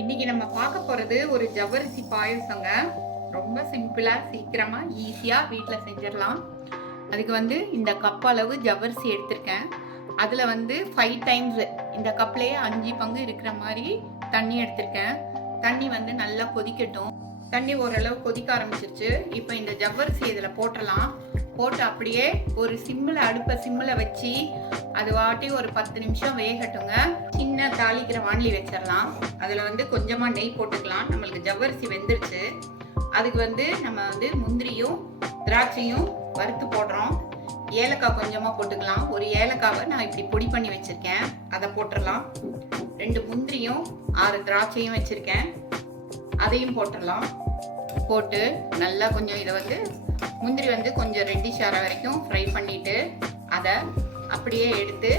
இன்னைக்கு நம்ம பார்க்க போறது ஒரு ஜவ்வரிசி பாயசங்க. ரொம்ப சிம்பிளா, சீக்கிரமா, ஈஸியா வீட்ல செஞ்சிடலாம். அதுக்கு வந்து இந்த கப் அளவு ஜவ்வரிசி எடுத்திருக்கேன். அதுல வந்து 5 டைம்ஸ் இந்த கப்லயே 5 பங்கு இருக்கிற மாதிரி தண்ணி எடுத்திருக்கேன். தண்ணி வந்து நல்லா கொதிக்கட்டும். தண்ணி ஓரளவு கொதிக்க ஆரம்பிச்சிருச்சு. இப்போ இந்த ஜவ்வரிசி இதில் போட்டலாம். போட்டு அப்படியே ஒரு அடுப்பை சிம்மில் வச்சு அது வாட்டி ஒரு 10 நிமிஷம் வேகட்டுங்க. சின்ன தாளிக்கிற வாண்லி வச்சிடலாம். அதில் வந்து கொஞ்சமாக நெய் போட்டுக்கலாம். நம்மளுக்கு ஜவ்வரிசி வெந்துருச்சு. அதுக்கு வந்து நம்ம வந்து முந்திரியும் திராட்சையும் வறுத்து போடுறோம். ஏலக்காய் கொஞ்சமாக போட்டுக்கலாம். ஒரு ஏலக்காவை நான் இப்படி பொடி பண்ணி வச்சுருக்கேன், அதை போட்டுடலாம். 2 முந்திரியும் 6 திராட்சையும் வச்சுருக்கேன், அதையும் போட்டுடலாம். போட்டு நல்லா கொஞ்சம் இதை வந்து முந்திரி வந்து கொஞ்சம் ரெட்டிஷ் ஆகிற வரைக்கும் ஃப்ரை பண்ணிவிட்டு அதை அப்படியே எடுத்து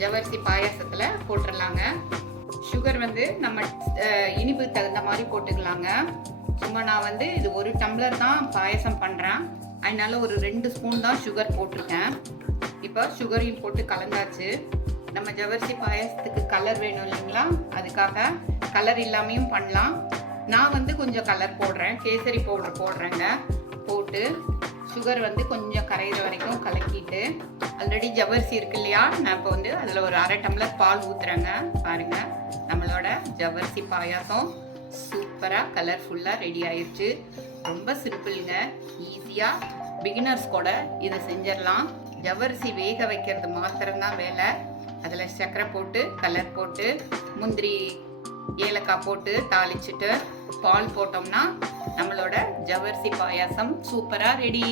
ஜவ்வரிசி பாயாசத்தில் போட்டுடலாங்க. சுகர் வந்து நம்ம இனிப்பு தகுந்த மாதிரி போட்டுக்கலாங்க. சும்மா நான் வந்து இது 1 டம்ளர் தான் பாயசம் பண்ணுறேன், அதனால ஒரு 2 ஸ்பூன் தான் சுகர் போட்டிருக்கேன். இப்போ சுகரையும் போட்டு கலந்தாச்சு. நம்ம ஜவ்வரிசி பாயசத்துக்கு கலர் வேணும் இல்லைங்களா, அதுக்காக கலர் இல்லாமையும் பண்ணலாம். நான் வந்து கொஞ்சம் கலர் போடுறேன், கேசரி பவுடர் போடுறேங்க. போட்டு சுகர் வந்து கொஞ்சம் கரையிற வரைக்கும் கலக்கிட்டு, ஆல்ரெடி ஜவ்வரிசி இருக்கு இல்லையா, நான் இப்போ வந்து அதில் ஒரு 1/2 டம்ளர் பால் ஊற்றுறேங்க. பாருங்கள், நம்மளோட ஜவ்வரிசி பாயாசம் சூப்பராக கலர்ஃபுல்லாக ரெடி ஆயிடுச்சு. ரொம்ப சிம்பிளுங்க, ஈஸியாக பிகினர்ஸ் கூட இதை செஞ்சிடலாம். ஜவ்வரிசி வேக வைக்கிறது மாத்திரம்தான் வேலை. அதில் சர்க்கரை போட்டு கலர் போட்டு முந்திரி ஏலக்காய் போட்டு தாளிச்சிட்டு பால் போட்டோம்னா நம்மளோட ஜவ்வரிசி பாயாசம் சூப்பராக ரெடி.